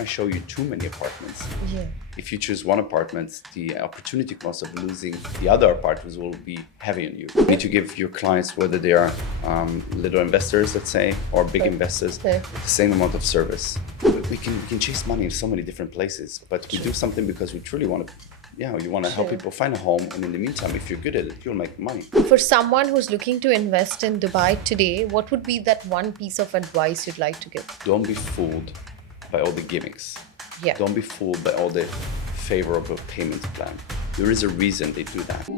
I show you too many apartments, if you choose one apartment, the opportunity cost of losing the other apartments will be heavy on you. You need to give your clients, whether they are little investors, let's say, or big investors, the same amount of service. We can chase money in so many different places, but we do something because we truly want to. Yeah, you want to help people find a home, and in the meantime, if you're good at it, you'll make money. For someone who's looking to invest in Dubai today, what would be that one piece of advice you'd like to give? Don't be fooled by all the gimmicks. Yeah. Don't be fooled by all the favorable payment plan. There is a reason they do that.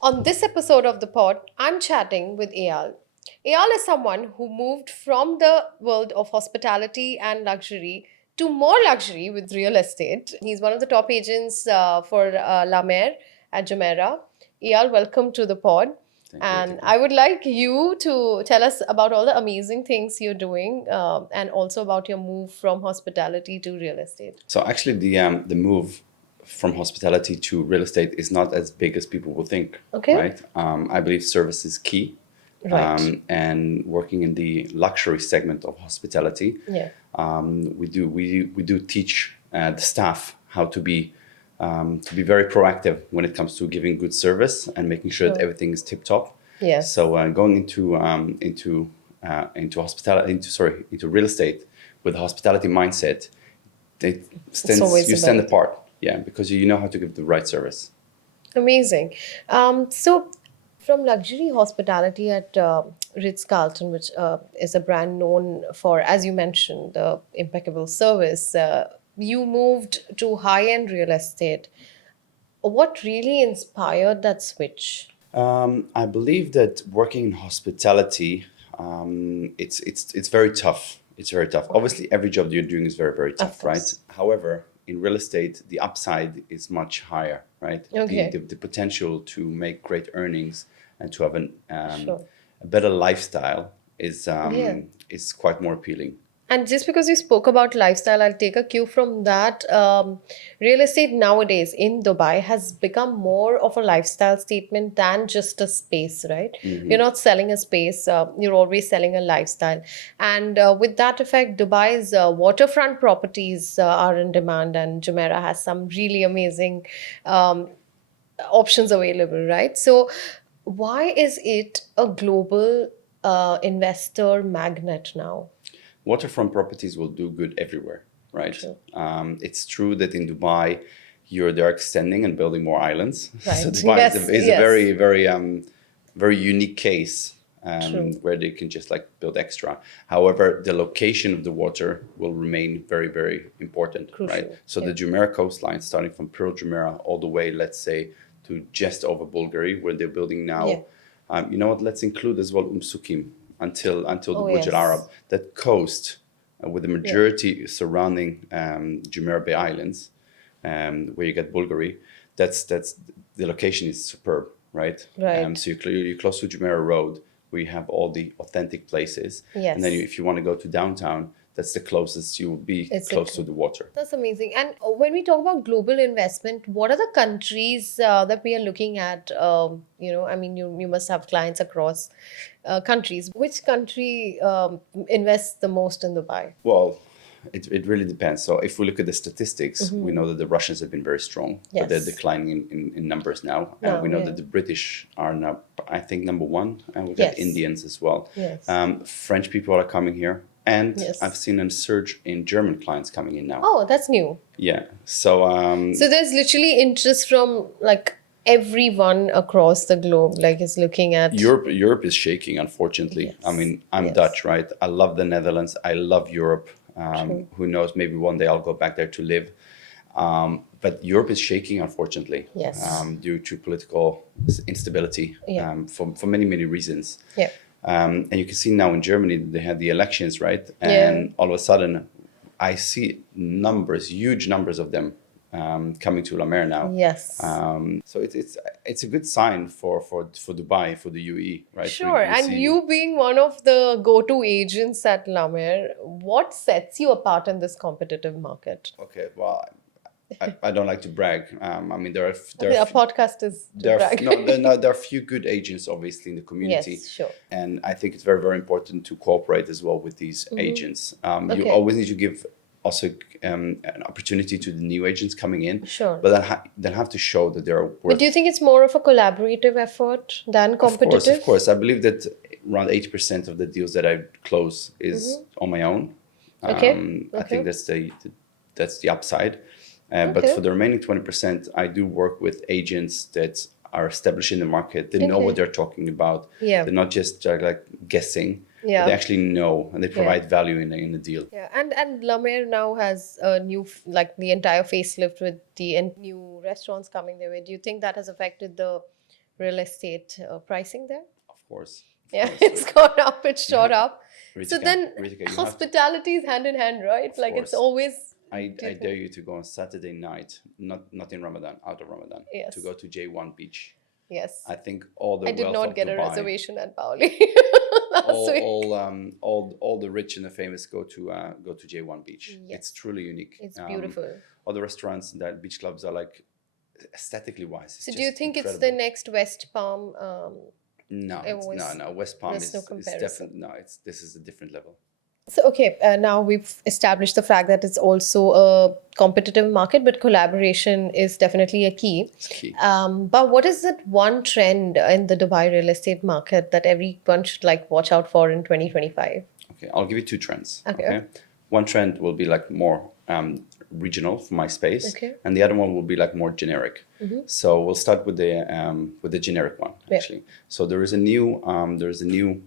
On this episode of the pod, I'm chatting with Eyal. Eyal is someone who moved from the world of hospitality and luxury to more luxury with real estate. He's one of the top agents for La Mer at Jumeirah. Eyal, welcome to the pod. And I would like you to tell us about all the amazing things you're doing and also about your move from hospitality to real estate. So actually, the move from hospitality to real estate is not as big as people will think. Okay. Right. I believe service is key. Right. And working in the luxury segment of hospitality, we do teach the staff how to be very proactive when it comes to giving good service and making sure that everything is tip top. Yes. So going into real estate with a hospitality mindset, you stand apart. Yeah, because you know how to give the right service. Amazing. So from luxury hospitality at Ritz-Carlton, which is a brand known for, as you mentioned, the impeccable service, you moved to high-end real estate. What really inspired that switch? I believe that working in hospitality, it's very tough. It's very tough. Obviously, every job that you're doing is very, very tough, right? However, in real estate, the upside is much higher, right? Okay. The potential to make great earnings and to have a better lifestyle is quite more appealing. And just because you spoke about lifestyle, I'll take a cue from that. Real estate nowadays in Dubai has become more of a lifestyle statement than just a space, right? You're not selling a space, you're always selling a lifestyle. And with that effect, Dubai's waterfront properties are in demand, and Jumeirah has some really amazing options available, right? So why is it a global investor magnet now? Waterfront properties will do good everywhere, right? It's true that in Dubai, they're extending and building more islands. Right. So Dubai is a very, very, very unique case where they can just like build extra. However, the location of the water will remain very, very important, right? So the Jumeirah coastline, starting from Pearl Jumeirah all the way, let's say, to just over Bulgaria, where they're building now. You know what? Let's include as well Sukim. Until the Burj Al Arab, that coast with the majority surrounding Jumeirah Bay Islands, where you get Bulgaria, that's the location is superb, right? Right. So you're close to Jumeirah Road, where you have all the authentic places, and then if you want to go to downtown, that's the closest you will be close to the water. That's amazing. And when we talk about global investment, what are the countries that we are looking at? I mean, you must have clients across countries. Which country invests the most in Dubai? Well, it really depends. So if we look at the statistics, we know that the Russians have been very strong, but they're declining in numbers now. We know that the British are now, I think, number one, and we've got Indians as well. French people are coming here. And I've seen a surge in German clients coming in now. Oh, that's new. Yeah. So so there's literally interest from like everyone across the globe, like is looking at Europe is shaking, unfortunately. I mean, I'm Dutch, right? I love the Netherlands. I love Europe. Who knows, maybe one day I'll go back there to live. But Europe is shaking, unfortunately, due to political instability for many, many reasons. And you can see now in Germany, they had the elections, right? And all of a sudden, I see huge numbers of them coming to La Mer now. So it's a good sign for Dubai, for the UAE, right? Sure. And you being one of the go-to agents at La Mer, what sets you apart in this competitive market? Okay, well, I don't like to brag. I mean, there Okay, are our podcast is to there are brag. there are a few good agents, obviously, in the community. Yes, sure. And I think it's very, very important to cooperate as well with these agents. You Okay. always need to give also an opportunity to the new agents coming in. Sure. But then have to show that they're worth. But do you think it's more of a collaborative effort than competitive? Of course. I believe that around 80% of the deals that I close is on my own. Okay. I think that's the upside. But Okay. for the remaining 20%, I do work with agents that are established in the market. They know Okay. what they're talking about. Yeah. They're not just like guessing. Yeah. But they actually know and they provide value in the deal. Yeah, and La Mer now has a new, like the entire facelift with the new restaurants coming their way. Do you think that has affected the real estate pricing there? Of course. Yeah, it's gone up, it's shot up. So Ritika, then you have to- hospitality is hand in hand, right? Like it's course. always. I Do you dare you to go on Saturday night, not in Ramadan, out of Ramadan, Yes. to go to J1 Beach. Yes. I think all the I did wealth not of get a Dubai, reservation at Paoli last week. all the rich and the famous go to J1 Beach. Yes. It's truly unique. It's beautiful. All the restaurants and that beach clubs are like aesthetically wise. So do you think it's the next West Palm? No, West Palm there's no is comparison. definitely this is a different level. So, okay, now we've established the fact that it's also a competitive market, but collaboration is definitely a key. It's key. But what is that one trend in the Dubai real estate market that everyone should like watch out for in 2025? Okay, I'll give you two trends. Okay. One trend will be like more regional for my space, Okay. and the other one will be like more generic. So we'll start with the generic one actually. So there is a new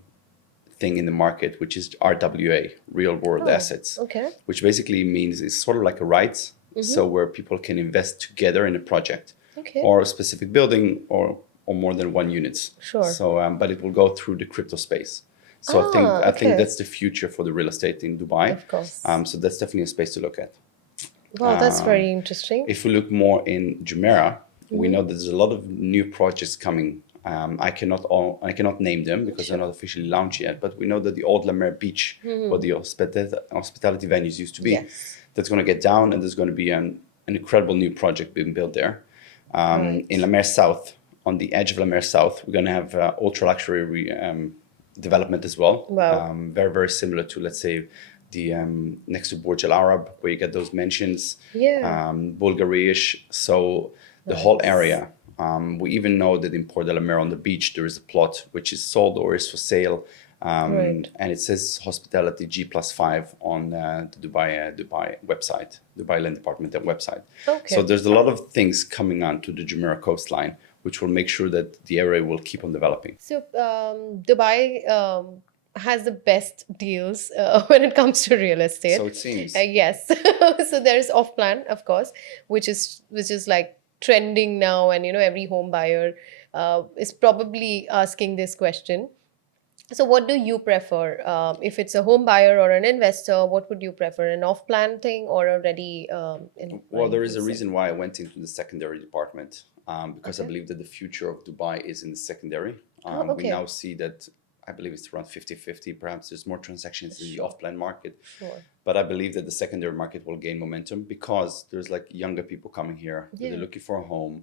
thing in the market, which is RWA, real world assets, Okay. which basically means it's sort of like a rights, so where people can invest together in a project Okay. or a specific building or more than one units. Sure. So, but it will go through the crypto space. So I think okay. that's the future for the real estate in Dubai. Of course. So that's definitely a space to look at. Wow, that's very interesting. If we look more in Jumeirah, we know there's a lot of new projects coming. I cannot name them because they're not officially launched yet, but we know that the old La Mer Beach, where the hospitality venues used to be, Yes. that's going to get down, and there's going to be an incredible new project being built there. In La Mer South, on the edge of La Mer South, we're going to have ultra luxury development as well. Wow. Very, very similar to, let's say, the next to Burj Al Arab, where you get those mansions, Yeah. Bulgari-ish. So the whole area. We even know that in Port de la Mer on the beach, there is a plot which is sold or is for sale. And it says hospitality G+5 on the Dubai website, Dubai Land Department website. Okay. So there's a lot of things coming on to the Jumeirah coastline, which will make sure that the area will keep on developing. So Dubai has the best deals when it comes to real estate. So it seems. Yes. So there's off plan, of course, which is like trending now, and every home buyer is probably asking this question. So what do you prefer? If it's a home buyer or an investor, what would you prefer? An off-plan thing or a ready? Well, there is a reason why I went into the secondary department because I Okay. believe that the future of Dubai is in the secondary. Oh, okay. We now see that I believe it's around 50-50. Perhaps there's more transactions in the off-plan market. Sure. But I believe that the secondary market will gain momentum because there's like younger people coming here. Yeah. They're looking for a home.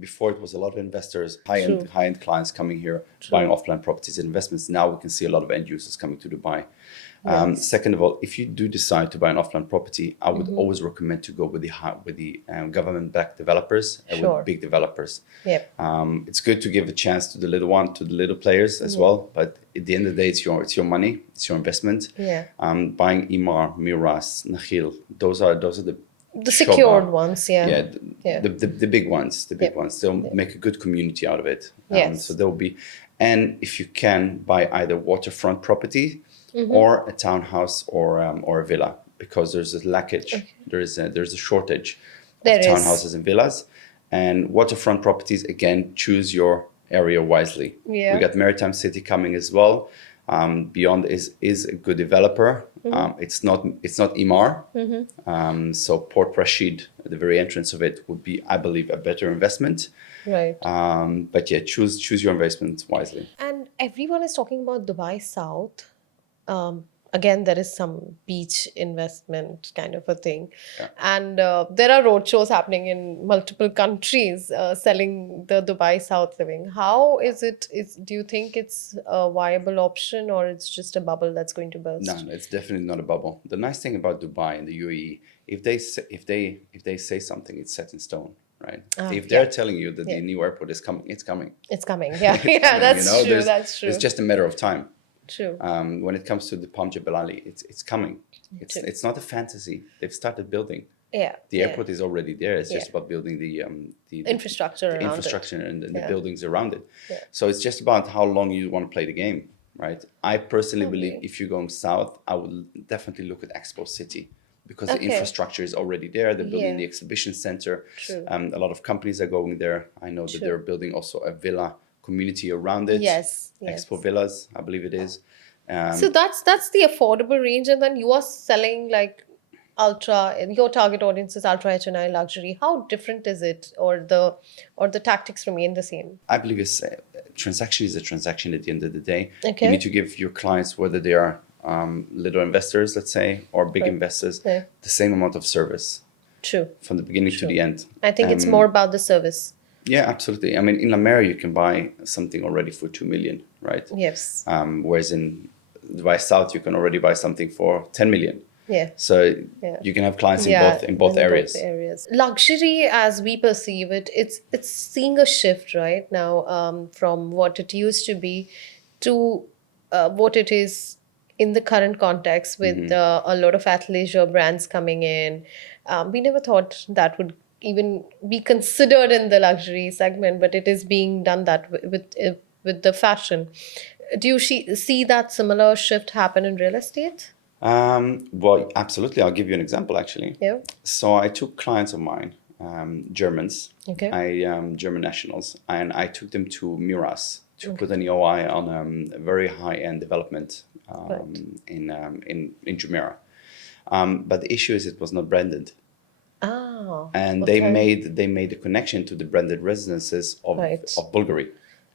Before it was a lot of investors, high-end clients coming here, buying off-plan properties and investments. Now we can see a lot of end users coming to Dubai. Second of all, if you do decide to buy an off-plan property, I would always recommend to go with the government-backed developers and Sure. with big developers. Yep. It's good to give a chance to the little players as well. But at the end of the day, it's your money, it's your investment. Yeah. Buying Imar, Miras, Nakhil, those are the secured Shoba. ones, yeah. Yeah, the big ones, They'll make a good community out of it. Yes. So there'll be, and if you can buy either waterfront property or a townhouse or a villa, because there's a lackage, there's a shortage There of is. townhouses and villas, and waterfront properties. Again, choose your area wisely. Yeah. We got Maritime City coming as well. Beyond is a good developer. It's not Imar. So Port Rashid, at the very entrance of it, would be, I believe, a better investment. Right. But yeah, choose your investment wisely. And everyone is talking about Dubai South. again, there is some beach investment kind of a thing. Yeah. And there are roadshows happening in multiple countries selling the Dubai South living. How is it? Do you think it's a viable option or it's just a bubble that's going to burst? No, it's definitely not a bubble. The nice thing about Dubai and the UAE, if they say something, it's set in stone, right? If they're telling you that the new airport is coming, it's coming. It's coming. Yeah, It's yeah, coming, that's true. There's- That's true. It's just a matter of time. True. When it comes to the Palm Jebel Ali, it's coming. It's not a fantasy. They've started building. Yeah. The airport is already there. It's just Yeah. about building the Infrastructure around it. infrastructure and the Yeah. buildings around it. Yeah. So it's just about how long you want to play the game, right? I personally believe Okay. if you're going south, I would definitely look at Expo City because the Okay. infrastructure is already there. They're building Yeah. the exhibition center. True. A lot of companies are going there. I know that True. they're building also a villa community around it. Yes. Expo Villas, I believe it is. So that's the affordable range, and then you are selling like ultra. Your target audience is ultra HNI luxury. How different is it, or the tactics remain the same? I believe transaction is a transaction at the end of the day. Okay. You need to give your clients, whether they are little investors, let's say, or big Right. investors, Yeah. the same amount of service True. from the beginning to the end. I think it's more about the service. Yeah, absolutely. I mean, in La Mer, you can buy something already for 2 million, right? Yes. Whereas in Dubai South, you can already buy something for 10 million. Yeah. So Yeah. you can have clients in both areas. Luxury, as we perceive it, it's seeing a shift right now from what it used to be to what it is in the current context with a lot of athleisure brands coming in. We never thought that would even be considered in the luxury segment, but it is being done that with the fashion. Do you see that similar shift happen in real estate? Well, absolutely. I'll give you an example, actually. Yeah. So I took clients of mine, Germans, Okay. German nationals, and I took them to Miras to put an EOI on a very high-end development in Jumeirah. But the issue is it was not branded. Oh. And okay. they made a connection to the branded residences of Bulgari.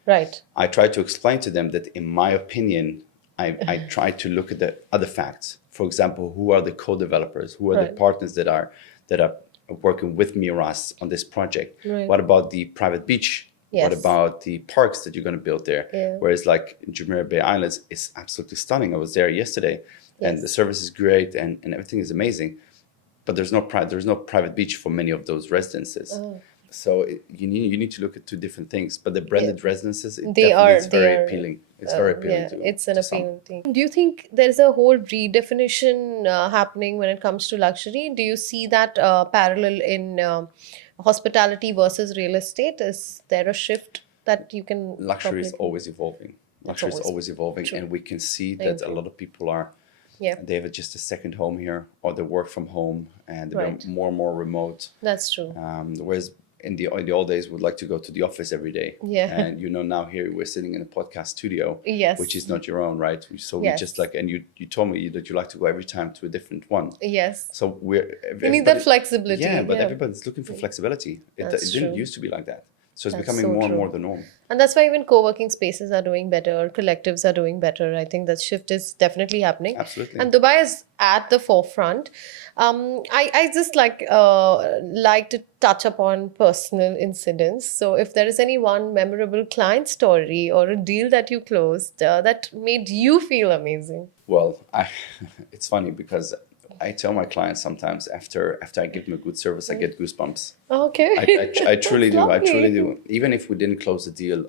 Right. I tried to explain to them that, in my opinion, I tried to look at the other facts. For example, who are the co-developers? Who are the partners that are working with Miras on this project? Right. What about the private beach? Yes. What about the parks that you're going to build there? Yeah. Whereas like in Jumeirah Bay Islands, it's absolutely stunning. I was there yesterday, and the service is great, and everything is amazing. But there's no private beach for many of those residences. Oh. So you need to look at two different things. But the branded residences, it's They very are, appealing. It's very appealing to it's an to some. appealing thing. Do you think there's a whole redefinition happening when it comes to luxury? Do you see that parallel in hospitality versus real estate? Is there a shift that you can? Luxury is probably- always evolving. Luxury is always evolving, and we can see that a lot of people are. Yeah. They have just a second home here, or they work from home, and they're more and more remote. That's true. Whereas in the old days, we'd like to go to the office every day. Yeah. And now here we're sitting in a podcast studio, Yes. which is not your own, right? So we Yes. just and you told me that you like to go every time to a different one. Yes. So You need that flexibility. Yeah, but everybody's looking for flexibility. It didn't true. used to be like that. So it's That's becoming so more and true. more the norm. And that's why even co-working spaces are doing better, collectives are doing better. I think that shift is definitely happening. Absolutely. And Dubai is at the forefront. I just like to touch upon personal incidents. So if there is any one memorable client story or a deal that you closed that made you feel amazing. Well, it's funny because I tell my clients sometimes after I give them a good service, I get goosebumps. Okay. I truly That's do. I truly lovely. do. Even if we didn't close the deal,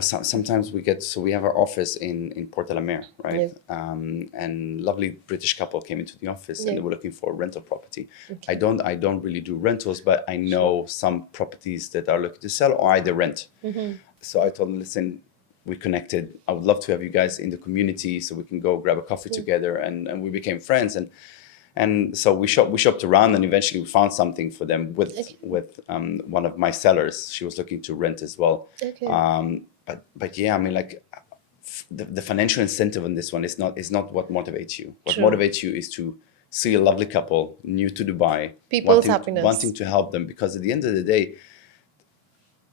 sometimes we have our office in Port La Mer, right? And lovely British couple came into the office and they were looking for a rental property. I don't really do rentals, but I know some properties that are looking to sell or either rent. So I told them, listen, we connected. I would love to have you guys in the community so we can go grab a coffee together, and we became friends. And so we shopped around, and eventually we found something for them with one of my sellers. She was looking to rent as well. Okay. But yeah, I mean, like the financial incentive on this one is not what motivates you. What True. motivates you is to see a lovely couple new to Dubai, People's happiness. wanting to help them, because at the end of the day,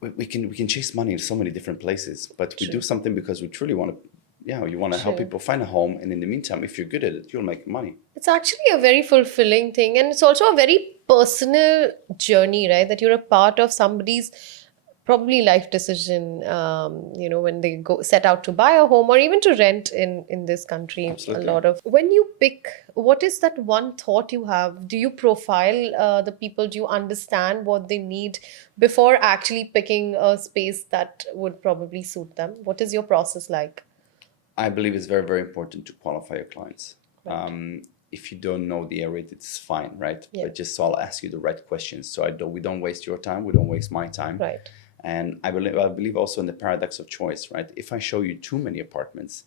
we can chase money in so many different places, but we do something because we truly want to you want to help people find a home, and in the meantime, if you're good at it, you'll make money. It's actually a very fulfilling thing, and it's also a very personal journey, right? That you're a part of somebody's probably life decision, when they go set out to buy a home or even to rent in this country. Absolutely. A lot of when you pick, what is that one thought you have? Do you profile the people? Do you understand what they need before actually picking a space that would probably suit them? What is your process like? I believe it's very, very important to qualify your clients. Right. If you don't know the area, it's fine, right? Yeah. But just so I'll ask you the right questions, so we don't waste your time, we don't waste my time. Right. And I believe also in the paradox of choice, right? If I show you too many apartments,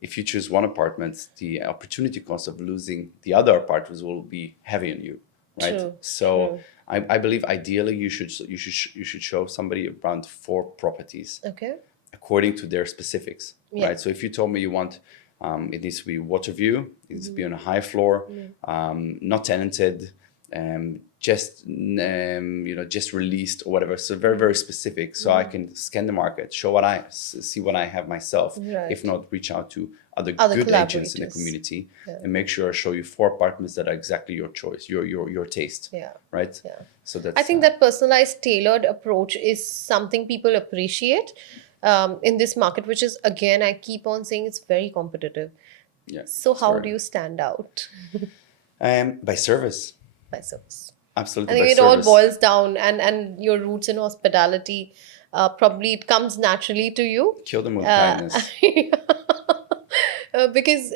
if you choose one apartment, the opportunity cost of losing the other apartments will be heavy on you, right? True. So True. I believe ideally you should show somebody around 4 properties. Okay. According to their specifics, Yeah. right? So if you told me you want, it needs to be water view, it needs to be on a high floor, not tenanted, just released or whatever. So very, very specific. So I can scan the market, see what I have myself. Right. If not, reach out to other good agents in the community and make sure I show you 4 apartments that are exactly your choice, your taste. Yeah. Right. Yeah. So that's. I think that personalized, tailored approach is something people appreciate in this market, which is, again, I keep on saying it's very competitive. Yeah. So how do you stand out? By service. By service. Absolutely. I think by it service. all boils down, and your roots in hospitality, probably it comes naturally to you. Kill them with kindness. Because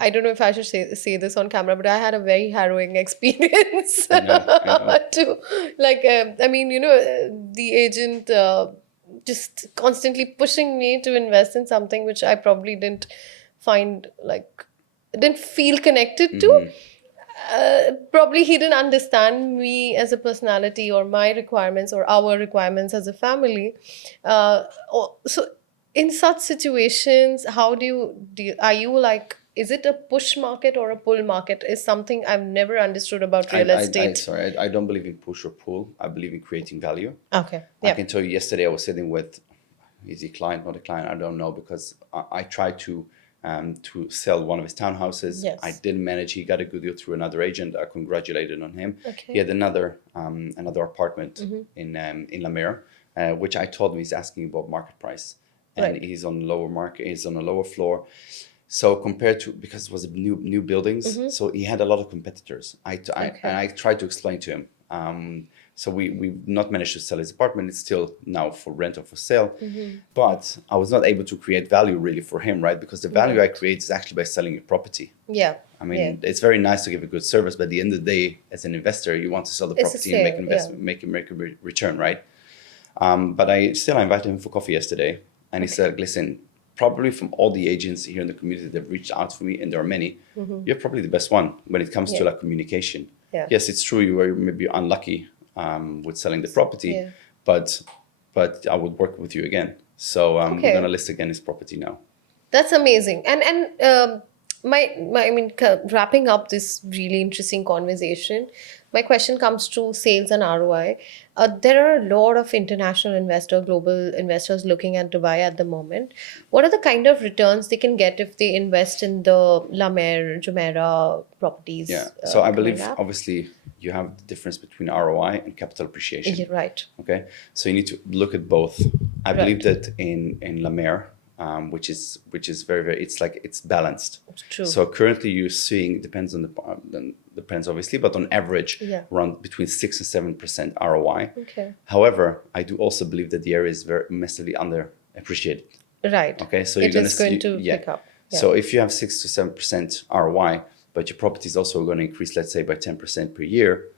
I don't know if I should say this on camera, but I had a very harrowing experience. I know. The agent just constantly pushing me to invest in something which I probably didn't feel connected to. Probably he didn't understand me as a personality or my requirements or our requirements as a family. So in such situations, how are you like, is it a push market or a pull market? Is something I've never understood about real estate. I don't believe in push or pull. I believe in creating value. Okay. I can tell you yesterday I was sitting with, is he a client, not a client? I don't know, because I tried to sell one of his townhouses. Yes. I didn't manage. He got a good deal through another agent. I congratulated on him. Okay. He had another apartment in La Mer, which I told him he's asking about market price. And he's on he's on a lower floor. So compared to, because it was new buildings, so he had a lot of competitors. And I tried to explain to him. So we've not managed to sell his apartment. It's still now for rent or for sale. But I was not able to create value really for him, right? Because the value I create is actually by selling your property. Yeah. I mean, it's very nice to give a good service, but at the end of the day, as an investor, you want to sell the property and make investment, make a return, right? But I invited him for coffee yesterday, and he said, "Listen, probably from all the agents here in the community that have reached out for me, and there are many, you're probably the best one when it comes to communication. Yeah. Yes, it's true you were maybe unlucky with selling the property, but I would work with you again. So we're gonna list again his property now." That's amazing. And wrapping up this really interesting conversation, my question comes to sales and ROI. There are a lot of international global investors looking at Dubai at the moment. What are the kind of returns they can get if they invest in the La Mer, Jumeirah properties? Yeah. So I believe, obviously, you have the difference between ROI and capital appreciation. You're right. Okay. So you need to look at both. I believe that in La Mer, which is very, very, it's balanced. True. So currently you're seeing, depends obviously, but on average, around between 6 and 7% ROI. Okay. However, I do also believe that the area is very massively underappreciated. Right. Okay. So it is going to pick up. Yeah. So if you have 6 to 7% ROI, but your property is also going to increase, let's say, by 10% per year.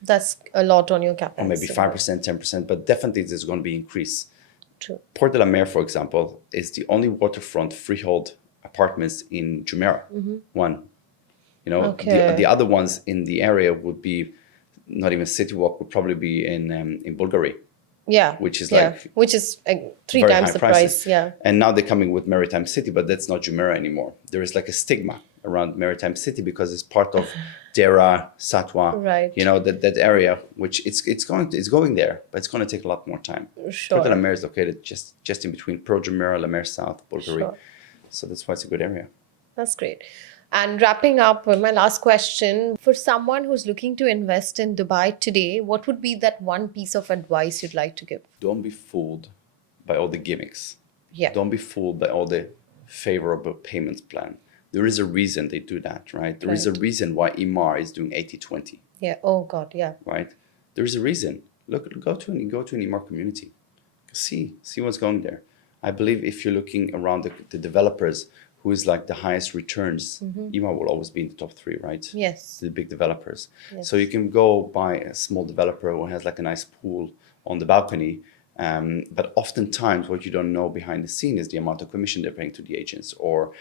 That's a lot on your capital. Or maybe 5%, 10%, but definitely there's going to be increase. True. Port de la Mer, for example, is the only waterfront freehold apartments in Jumeirah. One. The other ones in the area would be not even City Walk, would probably be in Bulgaria. Yeah. Which is which is 3 times the price. Yeah. And now they're coming with Maritime City, but that's not Jumeirah anymore. There is like a stigma around Maritime City because it's part of Dera, Satwa, Right. you know, that area, which it's going there, but it's going to take a lot more time. Sure. Port de la Mer is located just in between Jumeirah, La Mer South, Kothari. Sure. So that's why it's a good area. That's great. And wrapping up with my last question, for someone who's looking to invest in Dubai today, what would be that one piece of advice you'd like to give? Don't be fooled by all the gimmicks. Yeah. Don't be fooled by all the favorable payments plan. There is a reason they do that, right? There is a reason why Imar is doing 80-20. Yeah. Oh God. Yeah. Right? There is a reason. Go to an Imar community. See what's going there. I believe if you're looking around the developers, who is like the highest returns, Imar will always be in the top 3, right? Yes. The big developers. Yes. So you can go buy a small developer who has like a nice pool on the balcony. But oftentimes what you don't know behind the scene is the amount of commission they're paying to the agents, or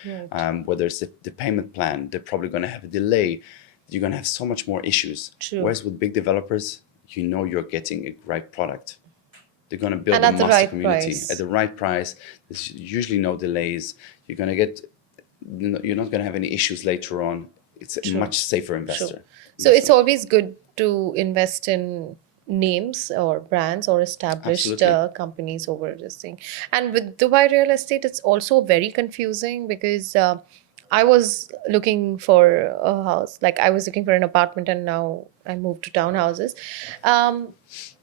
whether it's the payment plan, they're probably going to have a delay. You're going to have so much more issues. True. Whereas with big developers, you know you're getting a right product. They're going to build And a at the master right community price. at the right price. There's usually no delays. You're going to get, you're not going to have any issues later on. It's a much safer investor. So it's always good to invest in names or brands or established companies over this thing. And with Dubai real estate, it's also very confusing because I was looking for a house, like I was looking for an apartment, and now I moved to townhouses.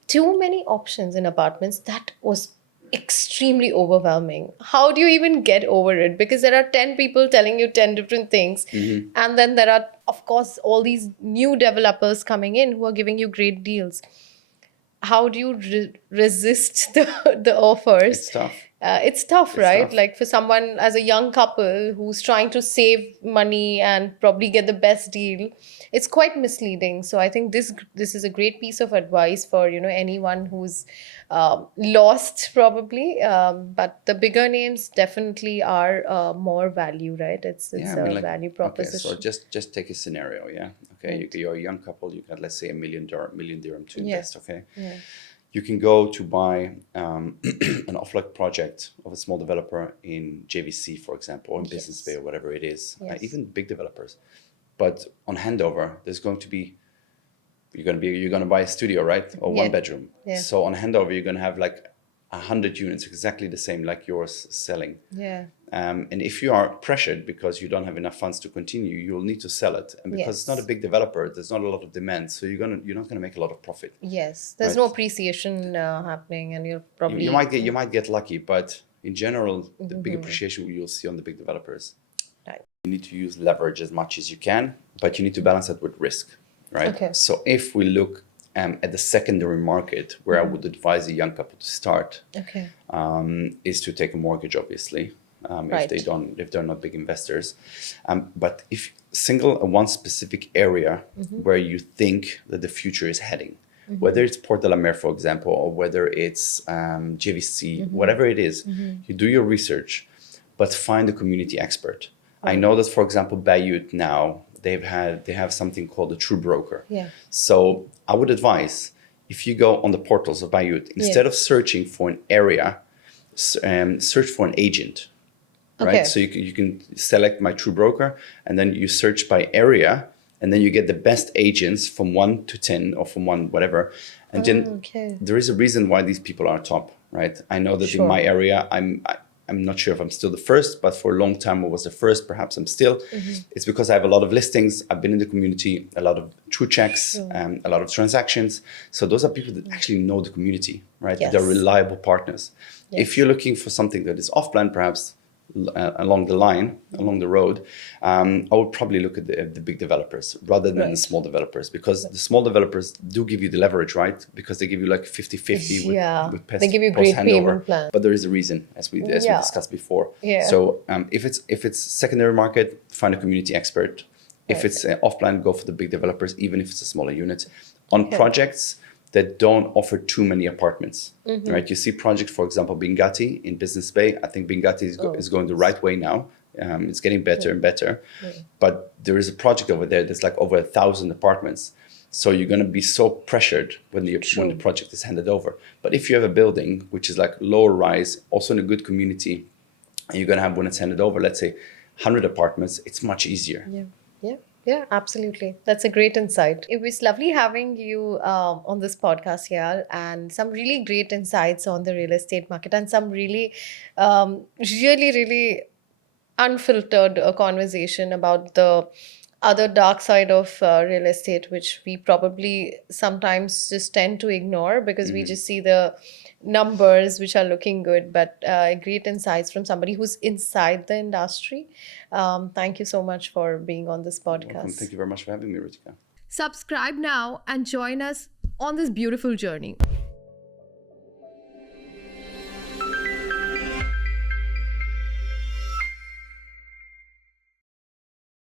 Too many options in apartments. That was extremely overwhelming. How do you even get over it? Because there are 10 people telling you 10 different things. And then there are, of course, all these new developers coming in who are giving you great deals. How do you resist the offers? It's tough. It's tough, right? Tough. Like for someone as a young couple who's trying to save money and probably get the best deal, it's quite misleading. So I think this is a great piece of advice for anyone who's lost probably. But the bigger names definitely are more value, right? It's a value proposition. Okay, so just take a scenario, yeah. Okay, you're a young couple. You got, let's say, $1 million to invest. Okay. Yeah. You can go to buy an off-like project of a small developer in JVC, for example, or in Business Bay or whatever it is, even big developers. But on handover, there's going to be, you're going to buy a studio, right? Or one bedroom. Yeah. So on handover, you're going to have like 100 units, exactly the same like yours selling. Yeah. And if you are pressured because you don't have enough funds to continue, you'll need to sell it. And because it's not a big developer, there's not a lot of demand. So you're not gonna make a lot of profit. Yes. There's no appreciation happening, and you'll probably you might get lucky, but in general, the big appreciation you'll see on the big developers. Right. You need to use leverage as much as you can, but you need to balance that with risk, right? Okay. So if we look at the secondary market, where I would advise a young couple to start, is to take a mortgage, obviously. If they're not big investors, but if single one specific area where you think that the future is heading, whether it's Port de la Mer, for example, or whether it's JVC, whatever it is, you do your research, but find a community expert. I know that, for example, Bayut now they have something called a true broker. Yeah. So I would advise, if you go on the portals of Bayut, instead of searching for an area, search for an agent. Right, so you can select my true broker, and then you search by area, and then you get the best agents from 1 to 10 or from 1 whatever, and then there is a reason why these people are top, right? I know that in my area, I'm not sure if I'm still the first, but for a long time I was the first. Perhaps I'm still. It's because I have a lot of listings. I've been in the community, a lot of true checks, a lot of transactions. So those are people that actually know the community, right? Yes. They're reliable partners. Yes. If you're looking for something that is off-plan, perhaps along the road, I would probably look at the big developers rather than the small developers, because the small developers do give you the leverage, right? Because they give you like 50-50 with they give you great payment plan. But there is a reason, as we discussed before. Yeah. So if it's secondary market, find a community expert. If it's off-plan, go for the big developers, even if it's a smaller unit. On projects that don't offer too many apartments, right? You see projects, for example, Bingati in Business Bay. I think Bingati is going the right way now. It's getting better and better. But there is a project over there that's like over 1,000 apartments. So you're going to be so pressured when the project is handed over. But if you have a building which is like lower rise, also in a good community, and you're going to have, when it's handed over, let's say 100 apartments, it's much easier. Yeah, absolutely. That's a great insight. It was lovely having you on this podcast here, and some really great insights on the real estate market, and some really unfiltered conversation about the other dark side of real estate, which we probably sometimes just tend to ignore because we just see the numbers which are looking good. But great insights from somebody who's inside the industry. Thank you so much for being on this podcast. Welcome. Thank you very much for having me, Ritika. Subscribe now and join us on this beautiful journey.